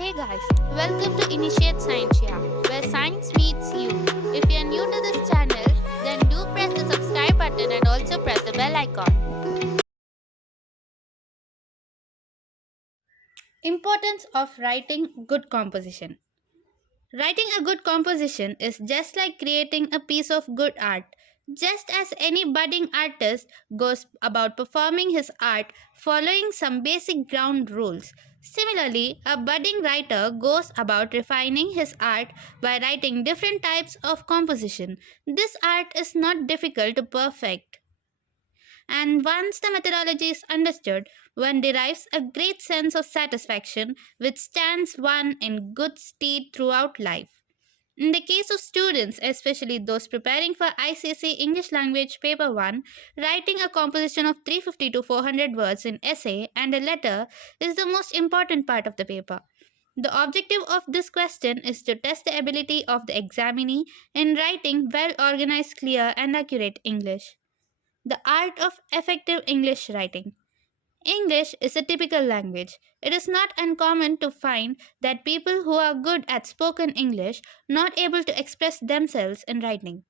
Hey guys, welcome to Initiate Scientia, where science meets you. If you are new to this channel, then do press the subscribe button and also press the bell icon. Importance of writing good composition. Writing a good composition is just like creating a piece of good art. Just as any budding artist goes about performing his art following some basic ground rules, similarly, a budding writer goes about refining his art by writing different types of composition. This art is not difficult to perfect, and once the methodology is understood, one derives a great sense of satisfaction which stands one in good stead throughout life. In the case of students, especially those preparing for ICSE English Language Paper 1, writing a composition of 350 to 400 words in essay and a letter is the most important part of the paper. The objective of this question is to test the ability of the examinee in writing well organized, clear, and accurate English. The art of effective English writing. English is a typical language. It is not uncommon to find that people who are good at spoken English not able to express themselves in writing.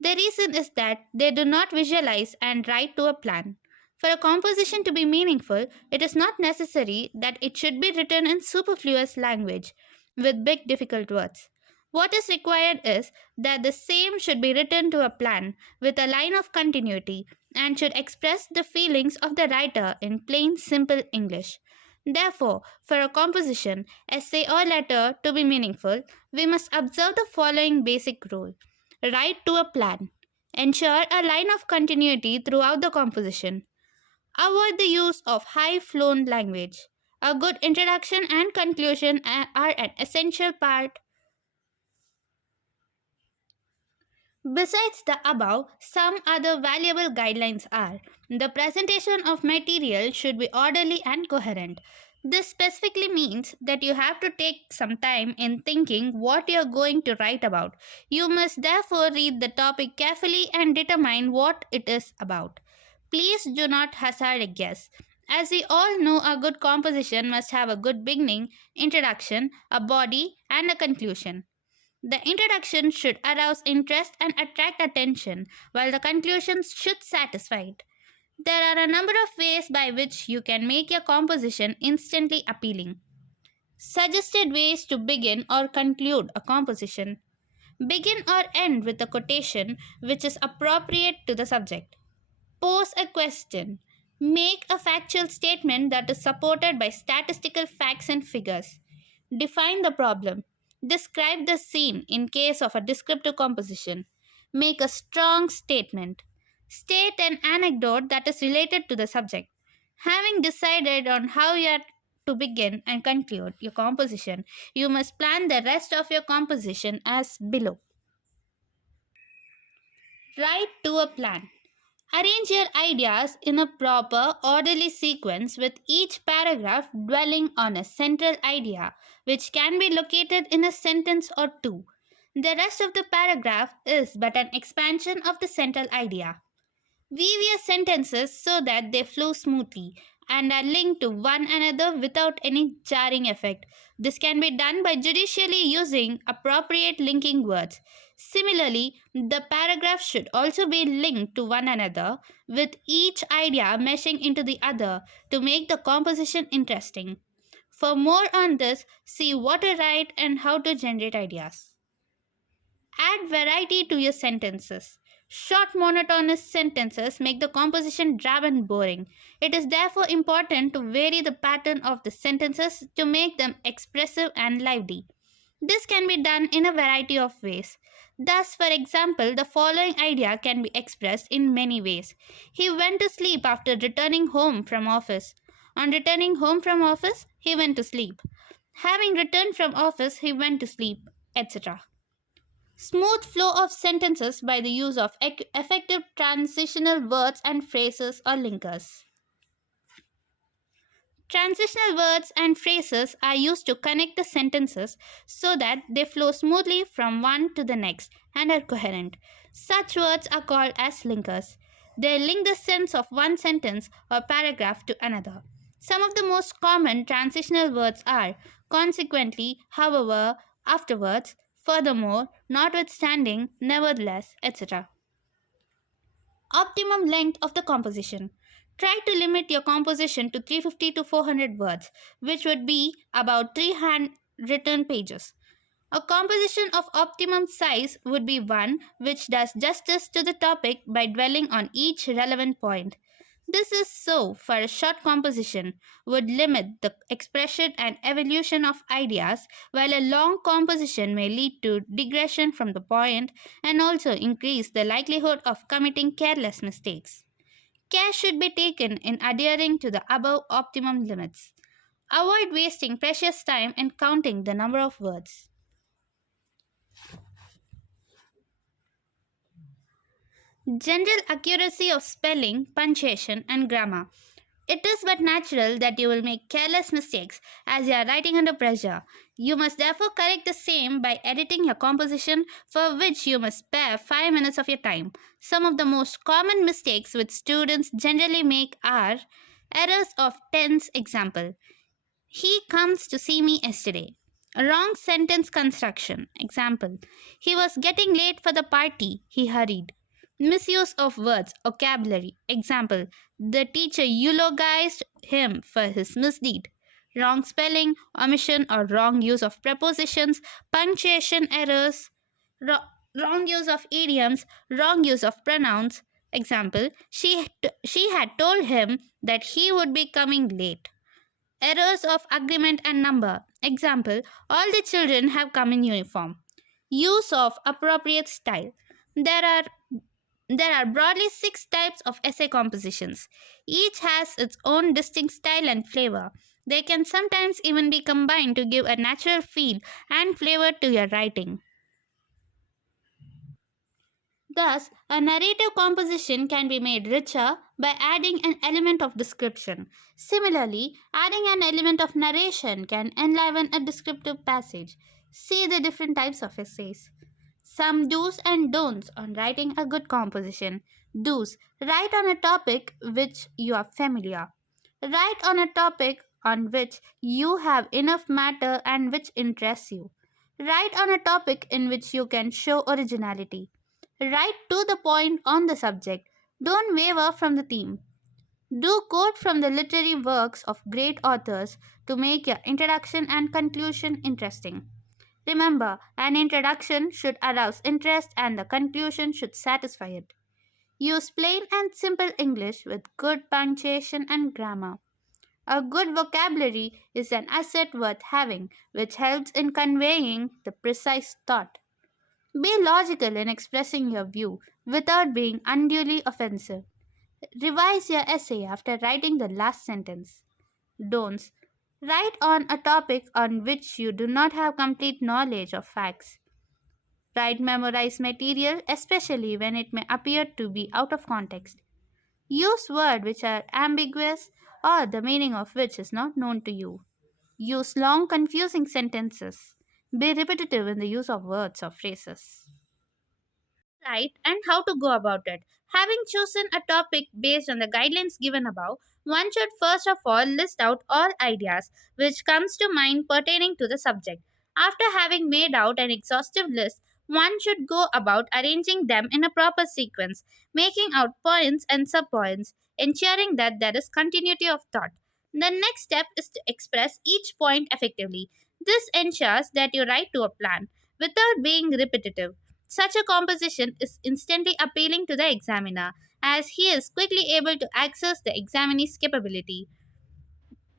The reason is that they do not visualize and write to a plan. For a composition to be meaningful, it is not necessary that it should be written in superfluous language with big difficult words. What is required is that the same should be written to a plan with a line of continuity and should express the feelings of the writer in plain, simple English. Therefore, for a composition, essay, or letter to be meaningful, we must observe the following basic rule. Write to a plan. Ensure a line of continuity throughout the composition. Avoid the use of high flown language. A good introduction and conclusion are an essential part. Besides the above, some other valuable guidelines are the presentation of material should be orderly and coherent. This specifically means that you have to take some time in thinking what you are going to write about. You must therefore read the topic carefully and determine what it is about. Please do not hazard a guess. As we all know, a good composition must have a good beginning, introduction, a body, and a conclusion. The introduction should arouse interest and attract attention, while the conclusion should satisfy it. There are a number of ways by which you can make your composition instantly appealing. Suggested ways to begin or conclude a composition. Begin or end with a quotation which is appropriate to the subject. Pose a question. Make a factual statement that is supported by statistical facts and figures. Define the problem. Describe the scene in case of a descriptive composition. Make a strong statement. State an anecdote that is related to the subject. Having decided on how you are to begin and conclude your composition, you must plan the rest of your composition as below. Write to a plan. Arrange your ideas in a proper, orderly sequence with each paragraph dwelling on a central idea, which can be located in a sentence or two. The rest of the paragraph is but an expansion of the central idea. Weave your sentences so that they flow smoothly and are linked to one another without any jarring effect. This can be done by judiciously using appropriate linking words. Similarly, the paragraphs should also be linked to one another, with each idea meshing into the other to make the composition interesting. For more on this, see what to write and how to generate ideas. Add variety to your sentences. Short, monotonous sentences make the composition drab and boring. It is therefore important to vary the pattern of the sentences to make them expressive and lively. This can be done in a variety of ways. Thus, for example, the following idea can be expressed in many ways. He went to sleep after returning home from office. On returning home from office, he went to sleep. Having returned from office, he went to sleep, etc. Smooth flow of sentences by the use of effective transitional words and phrases or linkers. Transitional words and phrases are used to connect the sentences so that they flow smoothly from one to the next and are coherent. Such words are called as linkers. They link the sense of one sentence or paragraph to another. Some of the most common transitional words are consequently, however, afterwards, furthermore, notwithstanding, nevertheless, etc. Optimum length of the composition. Try to limit your composition to 350 to 400 words, which would be about 3 handwritten pages. A composition of optimum size would be one which does justice to the topic by dwelling on each relevant point. This is so for a short composition would limit the expression and evolution of ideas, while a long composition may lead to digression from the point and also increase the likelihood of committing careless mistakes. Care should be taken in adhering to the above optimum limits. Avoid wasting precious time in counting the number of words. General accuracy of spelling, punctuation, and grammar. It is but natural that you will make careless mistakes as you are writing under pressure. You must therefore correct the same by editing your composition, for which you must spare 5 minutes of your time. Some of the most common mistakes which students generally make are errors of tense. Example: he comes to see me yesterday. Wrong sentence construction. Example: he was getting late for the party. He hurried. Misuse of words, vocabulary. Example: the teacher eulogized him for his misdeed. Wrong spelling, omission, or wrong use of prepositions, punctuation errors, wrong use of idioms, wrong use of pronouns. Example: she had told him that he would be coming late. Errors of agreement and number. Example: all the children have come in uniform. Use of appropriate style. There are there are broadly 6 types of essay compositions. Each has its own distinct style and flavor. They can sometimes even be combined to give a natural feel and flavor to your writing. Thus, a narrative composition can be made richer by adding an element of description. Similarly, adding an element of narration can enliven a descriptive passage. See the different types of essays. Some do's and don'ts on writing a good composition. Do's: write on a topic which you are familiar. Write on a topic on which you have enough matter and which interests you. Write on a topic in which you can show originality. Write to the point on the subject. Don't waver from the theme. Do quote from the literary works of great authors to make your introduction and conclusion interesting. Remember, an introduction should arouse interest and the conclusion should satisfy it. Use plain and simple English with good punctuation and grammar. A good vocabulary is an asset worth having, which helps in conveying the precise thought. Be logical in expressing your view without being unduly offensive. Revise your essay after writing the last sentence. Don'ts: write on a topic on which you do not have complete knowledge of facts. Write memorized material, especially when it may appear to be out of context. Use words which are ambiguous or the meaning of which is not known to you. Use long, confusing sentences. Be repetitive in the use of words or phrases. Right, and how to go about it. Having chosen a topic based on the guidelines given above, one should first of all list out all ideas which comes to mind pertaining to the subject. After having made out an exhaustive list, one should go about arranging them in a proper sequence, making out points and subpoints, ensuring that there is continuity of thought. The next step is to express each point effectively. This ensures that you write to a plan without being repetitive. Such a composition is instantly appealing to the examiner, as he is quickly able to access the examinee's capability.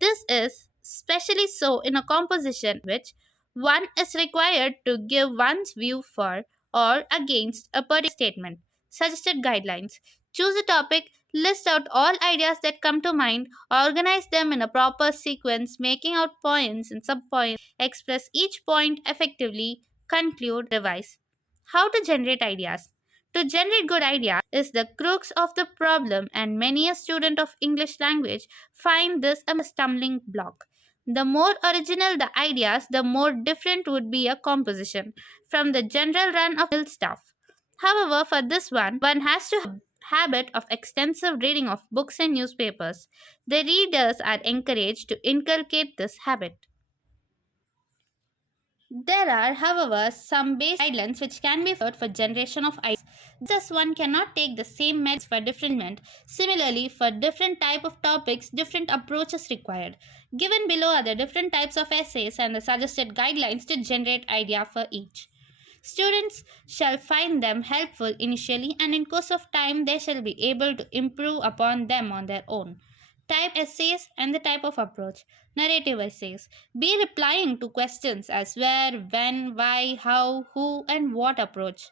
This is especially so in a composition which one is required to give one's view for or against a particular statement. Suggested guidelines: choose a topic, list out all ideas that come to mind, organize them in a proper sequence, making out points and subpoints, express each point effectively, conclude, revise. How to generate ideas? To generate good ideas is the crux of the problem, and many a student of English language find this a stumbling block. The more original the ideas, the more different would be a composition from the general run of mill stuff. However, for this one has to have a habit of extensive reading of books and newspapers. The readers are encouraged to inculcate this habit. There are, however, some basic guidelines which can be followed for generation of ideas. Just one cannot take the same methods for different men. Similarly, for different type of topics, different approaches required. Given below are the different types of essays and the suggested guidelines to generate idea for each. Students shall find them helpful initially, and in course of time they shall be able to improve upon them on their own. Type essays and the type of approach. Narrative essays. Be replying to questions as where, when, why, how, who, and what approach.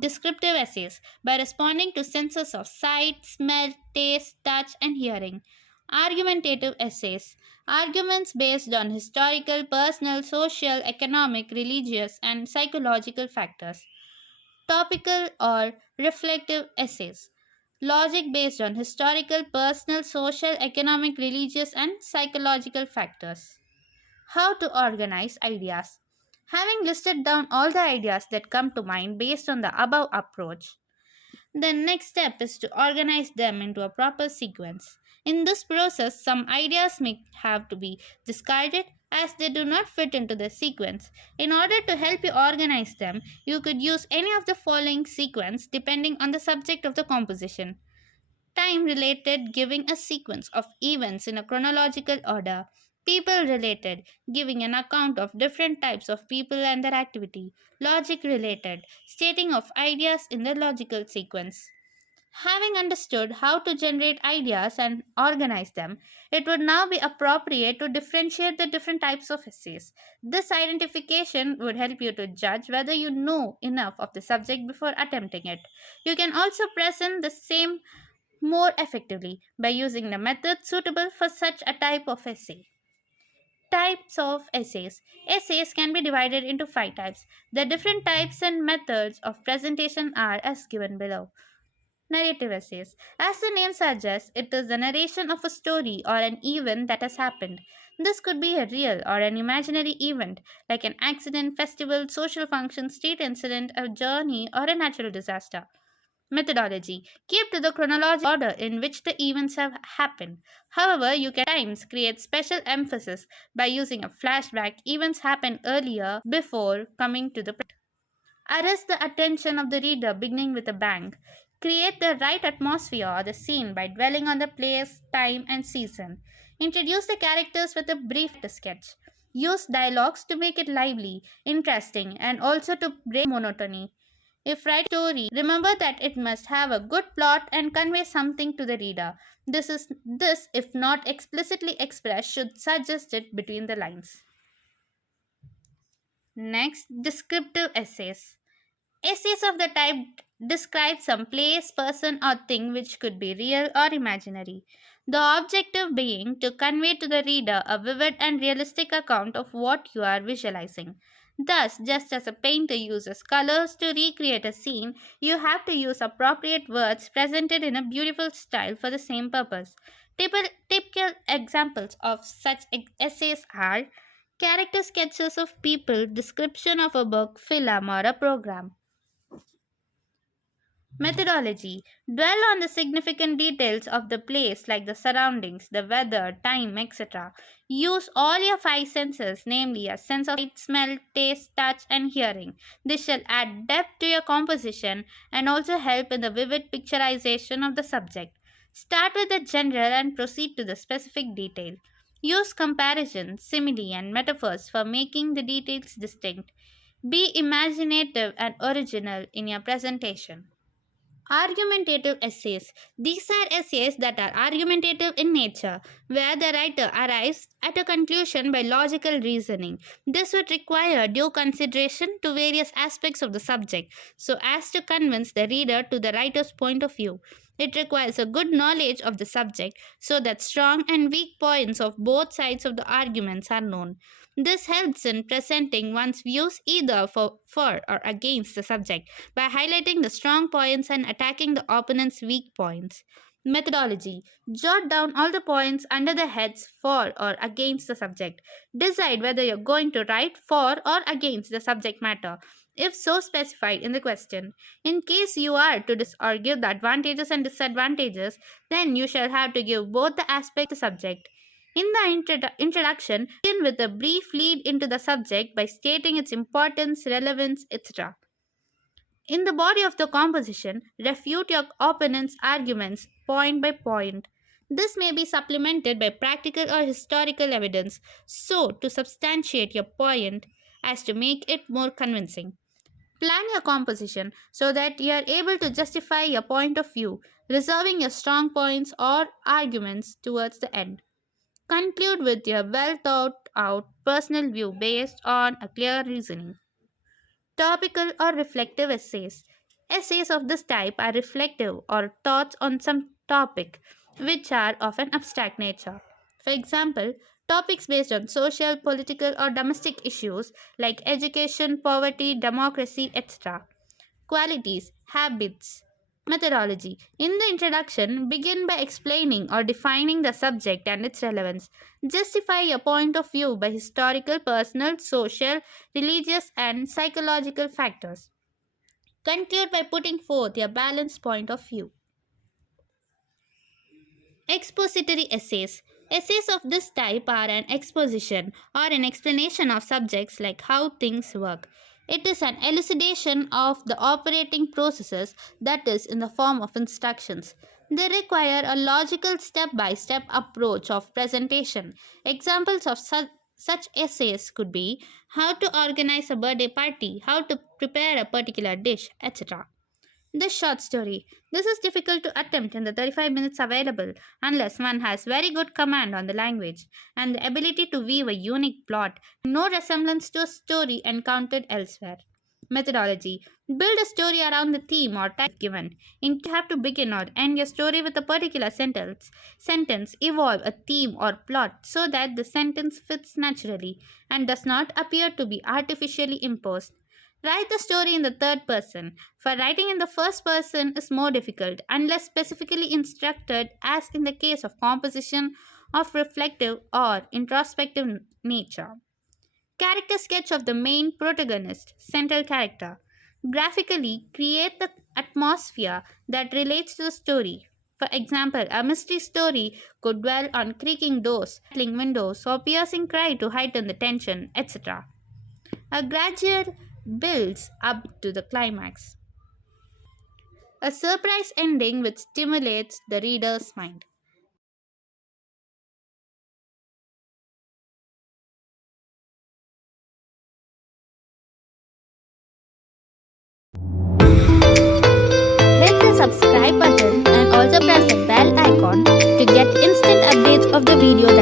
Descriptive essays. By responding to senses of sight, smell, taste, touch, and hearing. Argumentative essays. Arguments based on historical, personal, social, economic, religious, and psychological factors. Topical or reflective essays. Logic based on historical, personal, social, economic, religious, and psychological factors. How to organize ideas. Having listed down all the ideas that come to mind based on the above approach, the next step is to organize them into a proper sequence. In this process, some ideas may have to be discarded as they do not fit into the sequence. In order to help you organize them, you could use any of the following sequence depending on the subject of the composition. Time related, giving a sequence of events in a chronological order. People related, giving an account of different types of people and their activity. Logic related, stating of ideas in the logical sequence. Having understood how to generate ideas and organize them, it would now be appropriate to differentiate the different types of essays. This identification would help you to judge whether you know enough of the subject before attempting it. You can also present the same more effectively by using the method suitable for such a type of essay. Types of essays. Essays can be divided into five types. The different types and methods of presentation are as given below. Narrative essays. As the name suggests, it is the narration of a story or an event that has happened. This could be a real or an imaginary event, like an accident, festival, social function, street incident, a journey, or a natural disaster. Methodology. Keep to the chronological order in which the events have happened. However, you can at times create special emphasis by using a flashback. Events happen earlier before coming to the present. Arrest the attention of the reader beginning with a bang. Create the right atmosphere or the scene by dwelling on the place, time, and season. Introduce the characters with a brief sketch. Use dialogues to make it lively, interesting, and also to break monotony. If writing a story, remember that it must have a good plot and convey something to the reader. This, if not explicitly expressed, should suggest it between the lines. Next, descriptive essays. Essays of the type describe some place, person, or thing which could be real or imaginary. The objective being to convey to the reader a vivid and realistic account of what you are visualizing. Thus, just as a painter uses colors to recreate a scene, you have to use appropriate words presented in a beautiful style for the same purpose. Typical examples of such essays are character sketches of people, description of a book, film, or a program. Methodology. Dwell on the significant details of the place like the surroundings, the weather, time, etc. Use all your five senses, namely a sense of sight, smell, taste, touch, and hearing. This shall add depth to your composition and also help in the vivid picturization of the subject. Start with the general and proceed to the specific detail. Use comparison, simile, and metaphors for making the details distinct. Be imaginative and original in your presentation. Argumentative essays. These are essays that are argumentative in nature, where the writer arrives at a conclusion by logical reasoning. This would require due consideration to various aspects of the subject, so as to convince the reader to the writer's point of view. It requires a good knowledge of the subject, so that strong and weak points of both sides of the arguments are known. This helps in presenting one's views either for or against the subject by highlighting the strong points and attacking the opponent's weak points. Methodology. Jot down all the points under the heads for or against the subject. Decide whether you're going to write for or against the subject matter, if so specified in the question. In case you are to argue the advantages and disadvantages, then you shall have to give both the aspects of the subject. In the introduction, begin with a brief lead into the subject by stating its importance, relevance, etc. In the body of the composition, refute your opponent's arguments point by point. This may be supplemented by practical or historical evidence so to substantiate your point as to make it more convincing. Plan your composition so that you are able to justify your point of view, reserving your strong points or arguments towards the end. Conclude with your well thought out personal view based on a clear reasoning. Topical or reflective essays. Essays of this type are reflective or thoughts on some topic which are of an abstract nature. For example, topics based on social, political, or domestic issues like education, poverty, democracy, etc. Qualities, habits, methodology. In the introduction, begin by explaining or defining the subject and its relevance. Justify your point of view by historical, personal, social, religious, and psychological factors. Conclude by putting forth your balanced point of view. Expository essays. Essays of this type are an exposition or an explanation of subjects like how things work. It is an elucidation of the operating processes that is in the form of instructions. They require a logical step by step approach of presentation. Examples of such essays could be how to organize a birthday party, how to prepare a particular dish, etc. This short story. This is difficult to attempt in the 35 minutes available unless one has very good command on the language and the ability to weave a unique plot, no resemblance to a story encountered elsewhere. Methodology. Build a story around the theme or type given. You have to begin or end your story with a particular sentence. Sentence. Evolve a theme or plot so that the sentence fits naturally and does not appear to be artificially imposed. Write the story in the third person, for writing in the first person is more difficult unless specifically instructed, as in the case of composition of reflective or introspective nature. Character sketch of the main protagonist, central character. Graphically, create the atmosphere that relates to the story. For example, a mystery story could dwell on creaking doors, rattling windows, or piercing cry to heighten the tension, etc. A gradual builds up to the climax. A surprise ending which stimulates the reader's mind. Hit the subscribe button and also press the bell icon to get instant updates of the video